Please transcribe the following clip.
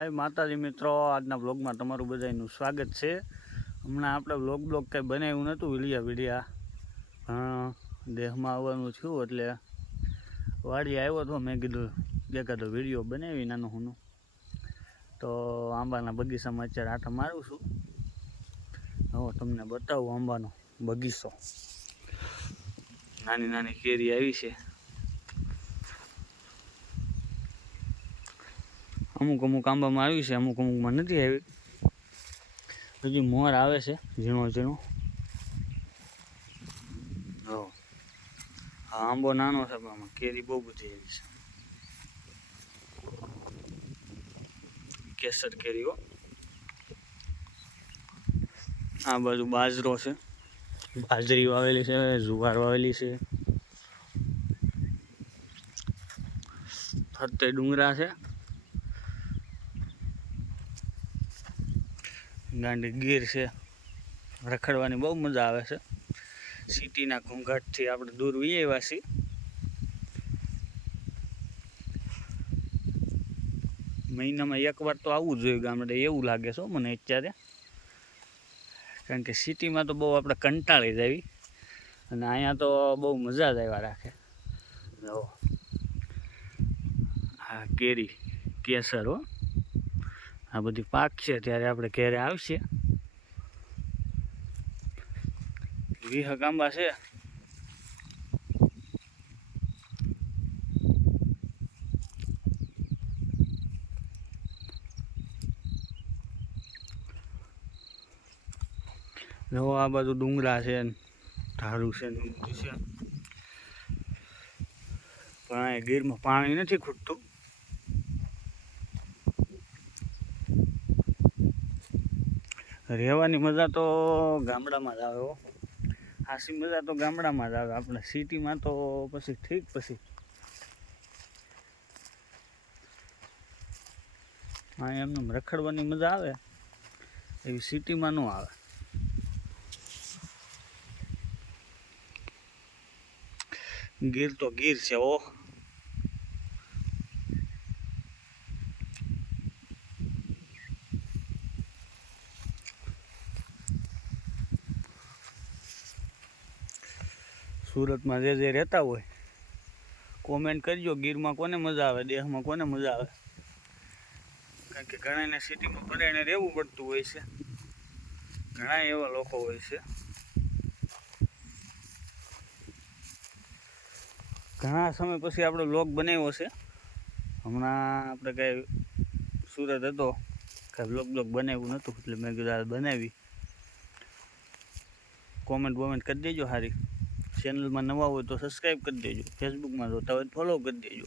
હાય માતાજી મિત્રો, આજના બ્લોગમાં તમારું બધાનું સ્વાગત છે। હમણાં આપણે બ્લોગ કંઈ બનાવ્યું નહોતું, વિડીયા દેહમાં આવવાનું થયું એટલે વાડી આવ્યો હતો। મેં કીધું એકાદો વિડીયો બનાવી નાનું હુનું, તો આંબાના બગીચામાં અત્યારે આટા મારું છું। હવે તમને બતાવું આંબાનો બગીચો। નાની નાની કેરી આવી છે, અમુક અમુક આંબામાં આવી છે, અમુક અમુકમાં નથી આવી। હજી મોર આવે છે ઝીણો ઝીણો। હા, આંબો નાનો છે, આમાં કેરી બહુ બધી આવી છે, કેસર કેરીઓ। આ બાજુ બાજરો છે, બાજરી વાવેલી છે, જુવાર વાવેલી છે, ફરતે ડુંગરા છે, ગાંડી ગીર છે। રખડવાની બહુ મજા આવે છે। સિટીના ઘોંઘાટથી આપણે દૂર વી આવ્યા છીએ। મહિનામાં એકવાર તો આવવું જોઈએ ગામડે, એવું લાગે છે મને અત્યારે, કારણ કે સિટીમાં તો બહુ આપણે કંટાળી જાવી, અને અહીંયા તો બહુ મજા જ આવ્યા રાખે। જો આ કેરી કેસર હો, આ બધી પાક છે ત્યારે આપણે ઘરે આવશે। 20 આંબા છે। જો આ બાજુ ડુંગરા છે, ઢાળું છે, બધું છે, પણ અહીંયા ગીરમાં પાણી નથી ખૂટતું। રહેવાની મજા તો ગામડામાં જ આવે, હાસી મજા તો ગામડામાં જ આવે। આપણે સિટીમાં તો પછી ઠીક, પછી અહીંયા એમને રખડવાની મજા આવે એવી સિટીમાં ન આવે। ગીર તો ગીર છે ઓ, સુરતમાં જે રહેતા હોય કોમેન્ટ કરજો, ગીરમાં કોને મજા આવે, દેહમાં કોને મજા આવે, કારણ કે ઘણાને સિટીમાં પરાઈને રહેવું પડતું હોય છે, ઘણા એવા લોકો હોય છે। ઘણા સમય પછી આપણે વ્લોગ બનાવ્યો છે। હમણાં આપણે કાંઈ સુરત હતો, કાંઈ વ્લોગ બનાવ્યું નહોતું, એટલે મેં કીધું આ બનાવી। કોમેન્ટ કરી દેજો સારી। ચેનલમાં નવા હોય તો સબસ્ક્રાઈબ કરી દેજો, ફેસબુકમાં જોતા હોય તો ફોલો કરી દેજો।